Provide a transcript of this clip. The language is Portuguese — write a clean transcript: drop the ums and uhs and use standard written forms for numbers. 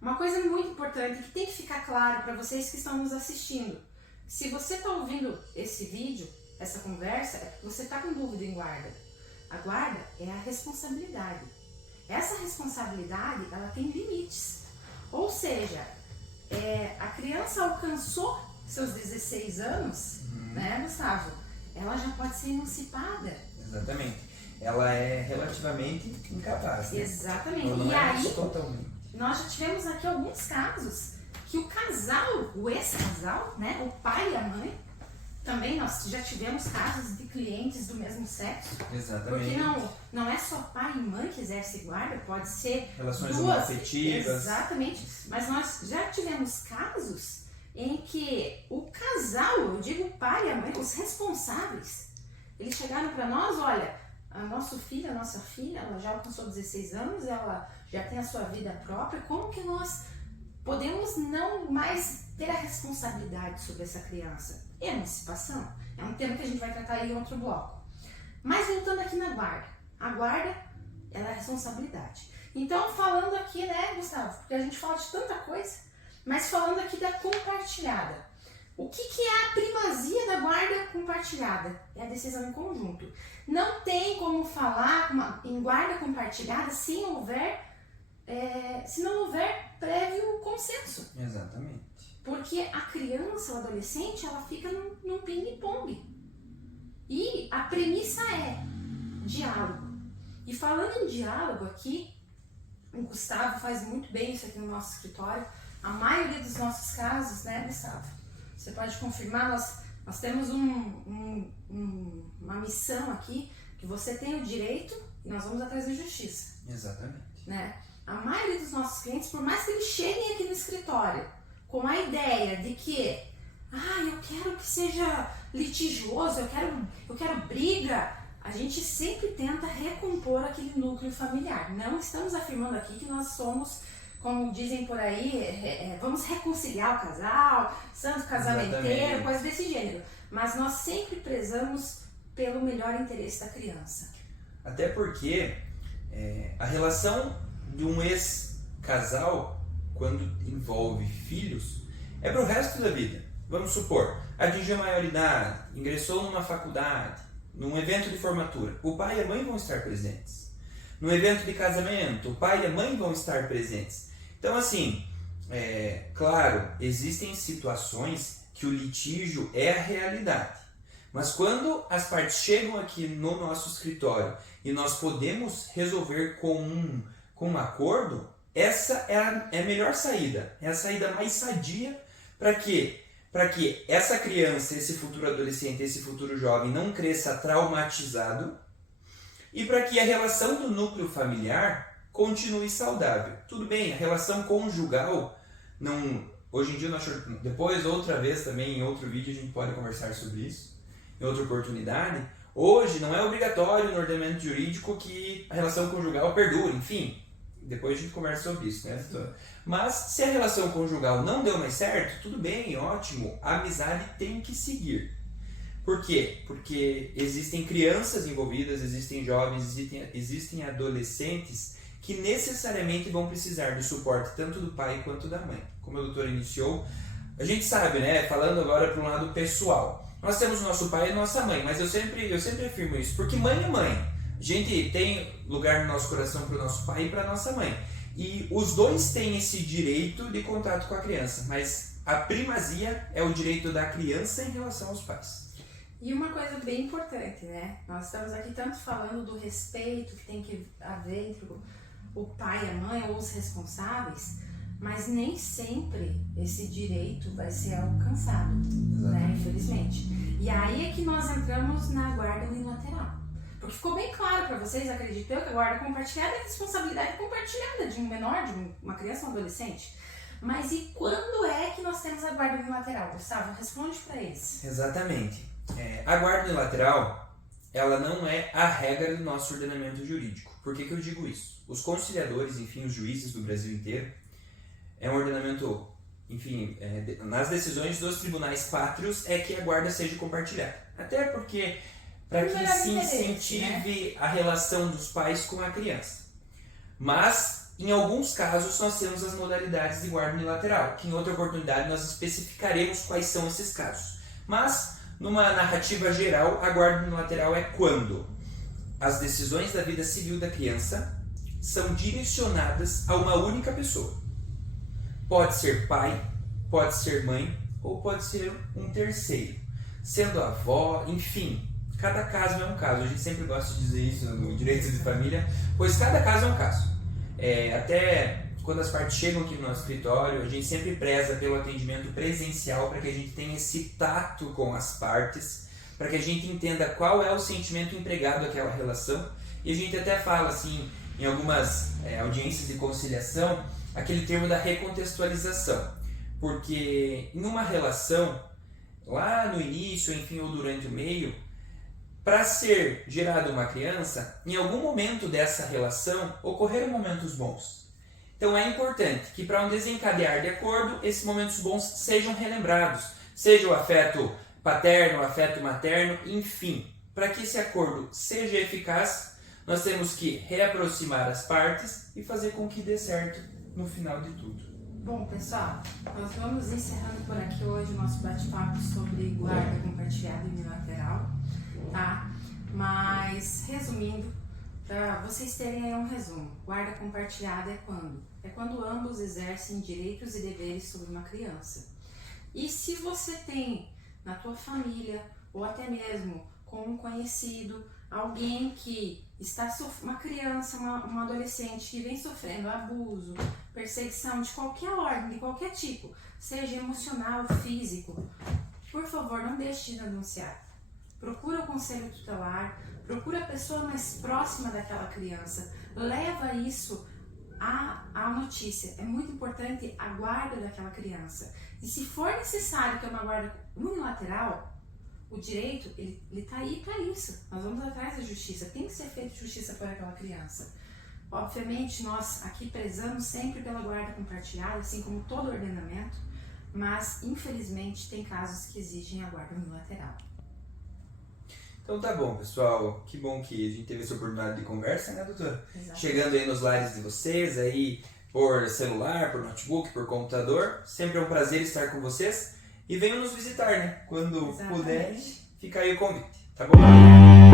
Uma coisa muito importante que tem que ficar claro para vocês que estão nos assistindo. Se você está ouvindo esse vídeo, essa conversa, é porque você está com dúvida em guarda. A guarda é a responsabilidade. Essa responsabilidade, ela tem limites. Ou seja, a criança alcançou seus 16 anos, né, Gustavo? Ela já pode ser emancipada. Exatamente. Ela é relativamente incapaz, né? Exatamente. Ela não e é aí, totalmente. nós já tivemos aqui alguns casos que o casal, o ex-casal, né, o pai e a mãe, também nós já tivemos casos de clientes do mesmo sexo. Exatamente. Porque não é só pai e mãe que exercem guarda, pode ser relações duas. homoafetivas. Exatamente. Mas nós já tivemos casos em que o casal, eu digo o pai e a mãe, os responsáveis, eles chegaram para nós, olha, a nossa filha, ela já alcançou 16 anos, ela já tem a sua vida própria, como que nós podemos não mais ter a responsabilidade sobre essa criança? Emancipação é um tema que a gente vai tratar em outro bloco. Mas voltando aqui na guarda, a guarda, ela é a responsabilidade. Então, falando aqui, né, Gustavo, porque a gente fala de tanta coisa, mas falando aqui da compartilhada. O que é a primazia da guarda compartilhada? É a decisão em conjunto. Não tem como falar em guarda compartilhada se não houver prévio consenso. Exatamente. Porque a criança, o adolescente, ela fica num ping-pong. E a premissa é diálogo. E falando em diálogo aqui, o Gustavo faz muito bem isso aqui no nosso escritório. A maioria dos nossos casos, né, Gustavo? Você pode confirmar, nós temos uma missão aqui, que você tem o direito e nós vamos atrás da justiça. Exatamente. Né? A maioria dos nossos clientes, por mais que eles cheguem aqui no escritório com a ideia de que eu quero que seja litigioso, eu quero briga, a gente sempre tenta recompor aquele núcleo familiar. Não estamos afirmando aqui que nós somos, como dizem por aí, vamos reconciliar o casal, santo casamenteiro, coisa desse gênero. Mas nós sempre prezamos pelo melhor interesse da criança. Até porque a relação de um ex-casal, quando envolve filhos, é para o resto da vida. Vamos supor, atingiu a maioridade, ingressou numa faculdade, num evento de formatura, o pai e a mãe vão estar presentes. No evento de casamento, o pai e a mãe vão estar presentes. Então, assim, claro, existem situações que o litígio é a realidade. Mas quando as partes chegam aqui no nosso escritório e nós podemos resolver com um acordo, essa é a melhor saída. É a saída mais sadia para quê? Para que essa criança, esse futuro adolescente, esse futuro jovem não cresça traumatizado e para que a relação do núcleo familiar continue saudável. Tudo bem, a relação conjugal, hoje em dia, depois outra vez também em outro vídeo a gente pode conversar sobre isso, em outra oportunidade. Hoje não é obrigatório no ordenamento jurídico que a relação conjugal perdure, enfim, depois a gente conversa sobre isso, né? Mas se a relação conjugal não deu mais certo, tudo bem, ótimo, a amizade tem que seguir. Por quê? Porque existem crianças envolvidas, existem jovens, existem adolescentes que necessariamente vão precisar do suporte tanto do pai quanto da mãe. Como a doutora iniciou, a gente sabe, né? Falando agora para um lado pessoal, nós temos o nosso pai e nossa mãe, mas eu sempre afirmo isso, porque mãe é mãe. A gente tem lugar no nosso coração para o nosso pai e para a nossa mãe. E os dois têm esse direito de contato com a criança, mas a primazia é o direito da criança em relação aos pais. E uma coisa bem importante, né? Nós estamos aqui tanto falando do respeito que tem que haver entre o pai e a mãe ou os responsáveis, mas nem sempre esse direito vai ser alcançado, né? Infelizmente. E aí é que nós entramos na guarda unilateral. Porque ficou bem claro para vocês, acredito eu, que a guarda compartilhada é a responsabilidade compartilhada de um menor, de uma criança ou um adolescente. Mas e quando é que nós temos a guarda unilateral? Gustavo, responde para eles. Exatamente. A guarda unilateral, ela não é a regra do nosso ordenamento jurídico. Por que eu digo isso? Os conciliadores, enfim, os juízes do Brasil inteiro, é um ordenamento, enfim, nas decisões dos tribunais pátrios é que a guarda seja compartilhada. Até porque para que se incentive, né, a relação dos pais com a criança. Mas Em alguns casos, nós temos as modalidades de guarda unilateral, que em outra oportunidade nós especificaremos quais são esses casos. Mas, numa narrativa geral, a guarda unilateral é quando as decisões da vida civil da criança são direcionadas a uma única pessoa. Pode ser pai, pode ser mãe ou pode ser um terceiro, sendo avó, enfim. Cada caso é um caso. A gente sempre gosta de dizer isso no direito de família, pois cada caso é um caso. Até quando as partes chegam aqui no nosso escritório, a gente sempre preza pelo atendimento presencial para que a gente tenha esse tato com as partes, para que a gente entenda qual é o sentimento empregado àquela relação. E a gente até fala assim, em algumas audiências de conciliação, aquele termo da recontextualização. Porque em uma relação, lá no início, enfim, ou durante o meio, para ser gerada uma criança, em algum momento dessa relação ocorreram momentos bons. Então é importante que para um desencadear de acordo, esses momentos bons sejam relembrados, seja o afeto paterno, o afeto materno, enfim. Para que esse acordo seja eficaz, nós temos que reaproximar as partes e fazer com que dê certo no final de tudo. Bom, pessoal, nós vamos encerrando por aqui hoje o nosso bate-papo sobre guarda compartilhada unilateral, tá? Mas, resumindo, para vocês terem aí um resumo, guarda compartilhada é quando? É quando ambos exercem direitos e deveres sobre uma criança. E se você tem na tua família, ou até mesmo com um conhecido, alguém que está uma criança, uma adolescente que vem sofrendo abuso, perseguição de qualquer ordem, de qualquer tipo, seja emocional, físico, por favor, não deixe de denunciar. Procura o conselho tutelar, procura a pessoa mais próxima daquela criança, leva isso à notícia. É muito importante a guarda daquela criança. E se for necessário ter uma guarda unilateral, o direito, ele está aí para isso. Nós vamos atrás da justiça. Tem que ser feita justiça por aquela criança. Obviamente, nós aqui prezamos sempre pela guarda compartilhada, assim como todo ordenamento, mas, infelizmente, tem casos que exigem a guarda unilateral. Então tá bom, pessoal. Que bom que a gente teve essa oportunidade de conversa, né, doutora? Exatamente. Chegando aí nos lares de vocês, aí por celular, por notebook, por computador. Sempre é um prazer estar com vocês. E venham nos visitar, né? Quando puder, fica aí o convite, tá bom?